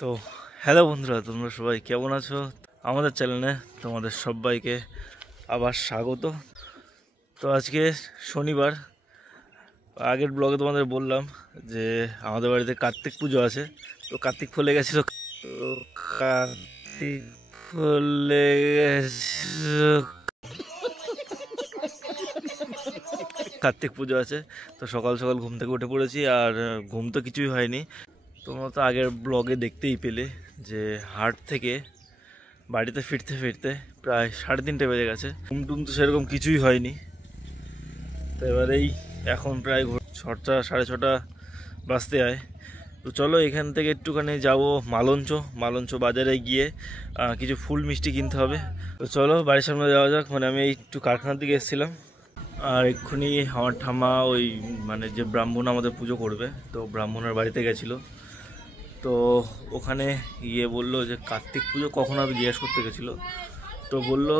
তো হ্যালো বন্ধুরা, তোমরা সবাই কেমন আছো? আমাদের চ্যানেলে তোমাদের সবাইকে আবার স্বাগত। তো আজকে শনিবার, আগের ব্লগে তোমাদের বললাম যে আমাদের বাড়িতে কার্তিক পুজো আছে। তো কার্তিক ফুলে গেছিলো, কার্তিক পুজো আছে। তো সকাল সকাল ঘুম থেকে উঠে পড়েছি, আর ঘুম তো কিছুই হয়নি। তোমরা তো আগের ব্লগে দেখতেই পেলে যে হাট থেকে বাড়িতে ফিরতে ফিরতে প্রায় 3:30 বেজে গেছে। ঘুম টুম তো সেরকম কিছুই হয়নি। তো এবারেই এখন প্রায় 6টা 6:30 বাজতে হয়। তো চলো এখান থেকে একটুখানি যাব মালঞ্চ বাজারে গিয়ে কিছু ফুল মিষ্টি কিনতে হবে। তো চলো বাড়ির সামনে যাওয়া যাক। মানে আমি একটু কারখানার দিকে এসেছিলাম, আর এক্ষুনি আমার ঠাম্মা ওই মানে যে ব্রাহ্মণ আমাদের পুজো করবে, তো ব্রাহ্মণের বাড়িতে গেছিলো। তো ওখানে গিয়ে বললো যে কার্তিক পুজো কখন হবে জিজ্ঞেস করতে গেছিলো। তো বললো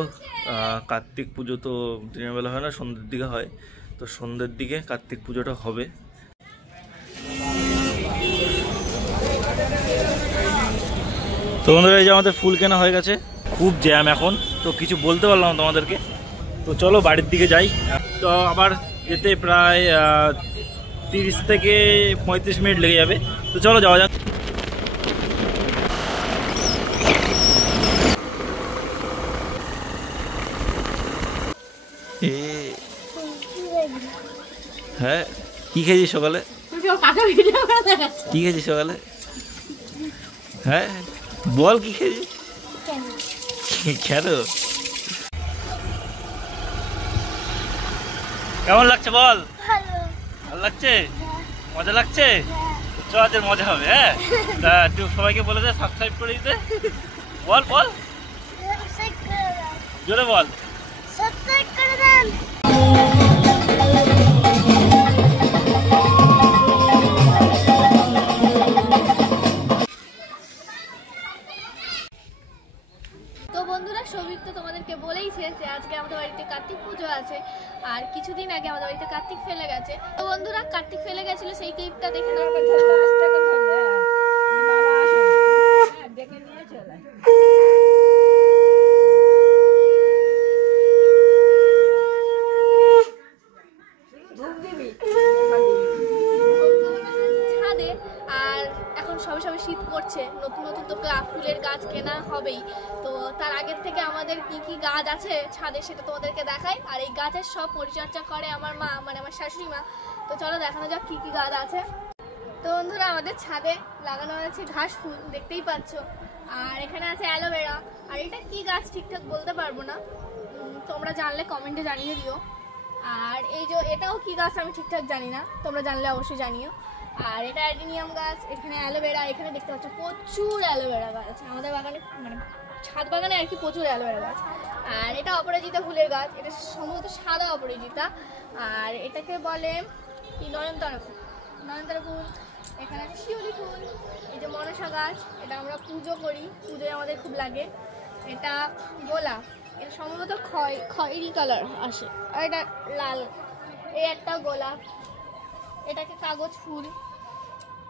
কার্তিক পুজো তো দিনের বেলা হয় না, সন্ধ্যের দিকে হয়। তো সন্ধ্যের দিকে কার্তিক পুজোটা হবে। তো বন্ধুরা, এই যে আমাদের ফুল কেনা হয়ে গেছে, খুব জ্যাম এখন, তো কিছু বলতে পারলাম তোমাদেরকে। তো চলো বাড়ির দিকে যাই। তো আবার যেতে প্রায় 30 থেকে 35 মিনিট লেগে যাবে। তো চলো যাওয়া যাক। হ্যাঁ, কি খেয়েছিস সকালে? কি খেয়েছিস সকালে? হ্যাঁ বল, কি খেয়েছিস? কেন? কেমন লাগছে বল? ভালো লাগছে? মজা লাগছে? চল আজকে মজা হবে। হ্যাঁ, তা একটু সবাইকে বলে দে সাবস্ক্রাইব করে দিতে। বল বল, জোরে বল। সাবস্ক্রাইব করে দেন। তো বন্ধুরা, সৌভিক তো তোমাদেরকে বলেইছে যে আজকে আমাদের বাড়িতে কার্তিক পুজো আছে, আর কিছুদিন আগে আমাদের বাড়িতে কার্তিক ফেলে গেছে। তো বন্ধুরা, কার্তিক ফেলে গেছিল সেই ক্লিপটা দেখে নাও। ছাদে, আর এখন সবে সবে শীত পড়ছে, নতুন নতুন তো ফুলের গাছ কেনা হবেই। তো তার আগের থেকে আমাদের কি কি গাছ আছে ছাদে সেটা তোমাদেরকে দেখাই। আর এই গাছের সব পরিচর্যা করে আমার মা, মানে আমার শাশুড়ি মা। তো চলো দেখানো যাক কি কি গাছ আছে। তো বন্ধুরা, আমাদের ছাদে লাগানো আছে ঘাস ফুল, দেখতেই পাচ্ছ। আর এখানে আছে অ্যালোভেরা। আর এটা কি গাছ ঠিকঠাক বলতে পারবো না, তোমরা জানলে কমেন্টে জানিয়ে দিও। আর এই যে এটাও কি গাছ আমি ঠিকঠাক জানি না, তোমরা জানলে অবশ্যই জানিও। আর এটা অ্যাডিনিয়াম গাছ, এখানে অ্যালোভেরা, এখানে দেখতে পাচ্ছ প্রচুর অ্যালোভেরা গাছ আছে আমাদের বাগানে, মানে ছাদ বাগানে আর কি, প্রচুর অ্যালোভেরা গাছ। আর এটা অপরাজিতা ফুলের গাছ, এটা সম্ভবত সাদা অপরাজিতা। আর এটাকে বলে কি নয়নতারা ফুল, নয়নতারা ফুল। এখানে আছে শিউলি ফুল। এই যে মনসা গাছ, এটা আমরা পুজো করি, পুজোয় আমাদের খুব লাগে। এটা গোলাপ, এটা সম্ভবত খয়েরি কালার আসে। আর এটা লাল, এই একটা গোলাপ। এটাকে কাগজ ফুল,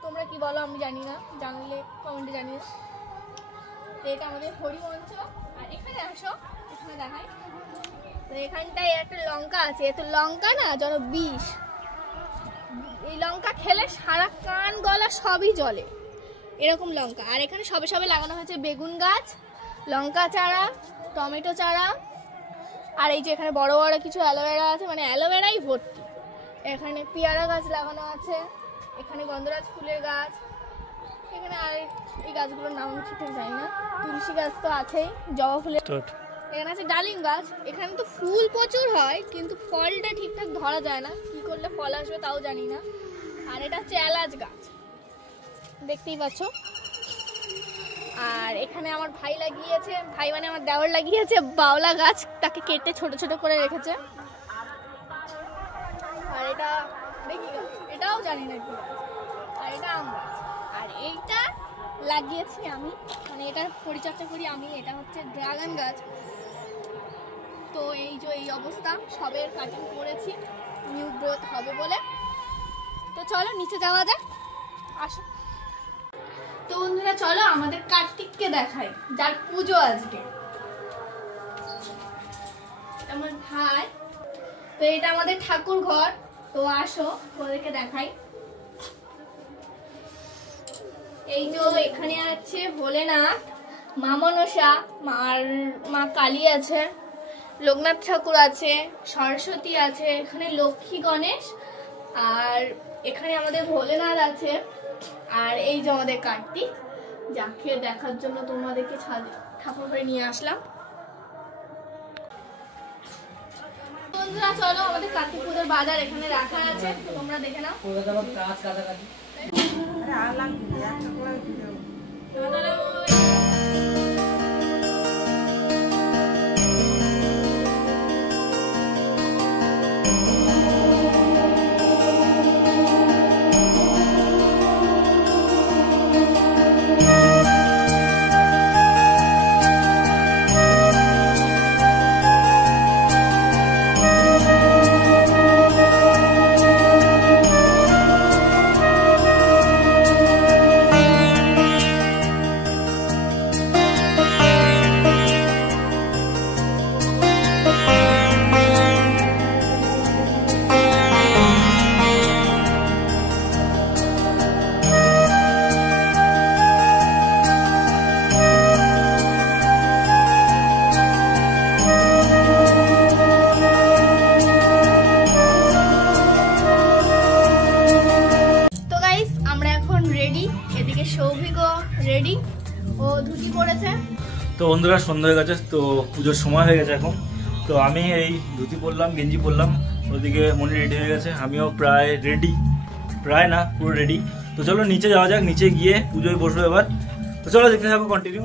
তোমরা কি বলো আমি জানি না, জানলে কমেন্টে জানিও। তো এটা আমাদের হরিমঞ্চ। আর এখানে আসো, এখানে দেখাই। তো এখানটায় একটা লঙ্কা আছে, এত লঙ্কা না যেন বিষ। এই লঙ্কা খেলে সারা কান গলা সবই জ্বলে, এরকম লঙ্কা। আর এখানে সবে সবে লাগানো হয়েছে বেগুন গাছ, লঙ্কা চারা, টমেটো চারা। আর এই যে এখানে বড় বড় কিছু অ্যালোভেরা আছে, মানে অ্যালোভেরাই ভর্তি। এখানে পেয়ারা গাছ লাগানো আছে, এখানে গন্ধরাজ ফুলের গাছ, এখানে আর এই গাছগুলোর নাম আমি ঠিকঠাক জানি না। তুলসী গাছ তো আছেই, জবা ফুলের। এখানে আছে ডালিম গাছ। এখানে তো ফুল প্রচুর হয়, কিন্তু ফলটা ঠিকঠাক ধরা যায় না, কি করলে ফল আসবে তাও জানি না। আর এটা হচ্ছে এলাচ গাছ, দেখতেই পাচ্ছ। আর এখানে আমার ভাই লাগিয়েছে, ভাই মানে আমার দেওর লাগিয়েছে বাওলা গাছ, তাকে কেটে ছোট ছোট করে রেখেছে। আর এটা দেখি গাছ, এটাও জানি না কি গাছ। আর এটা আম গাছ। আর এইটা লাগিয়েছি আমি, মানে এটার পরিচর্যা করি আমি। এটা হচ্ছে ড্রাগন গাছ। তো এই যে এই অবস্থা, সবের কাটিং করেছি নিউ গ্রোথ হবে বলে। তো চলো নিচে যাওয়া যাক, আসো। তো বন্ধুরা চলো আমাদের কার্তিককে দেখাই, যার পুজো আজকে। আমার ভাই, তো এটা আমাদের ঠাকুর ঘর। তো আসো ওদেরকে দেখাই। এই যে এখানে আছে ভোলেনাথ, মা মনসা, আর মা কালী আছে, লোকনাথ ঠাকুর আছে, সরস্বতী আছে, এখানে লক্ষ্মী গণেশ, আর এখানে আমাদের ভোলেনাথ আছে, আর এই যে আমাদের কার্তিক, যাকে দেখার জন্য তোমাদেরকে ঠাকুর ঘরে নিয়ে আসলাম। বন্ধুরা চলো আমাদের কার্তিক পুজোর বাজার এখানে রাখা আছে, তোমরা দেখে নাও। রেডি, ও ধুতি পরেছে। তো বন্ধুরা সন্ধ্যা হয়ে গেছে, তো পুজোর সময় হয়ে গেছে এখন। তো আমি এই ধুতি পরলাম, গেঞ্জি পরলাম, ওদিকে মনে রেডি হয়ে গেছে, আমিও প্রায় রেডি, প্রায় না পুরো রেডি। তো চলো নিচে যাওয়া যাক, নিচে গিয়ে পুজোয় বসবো এবার। তো চলো দেখতে থাকো, কন্টিনিউ।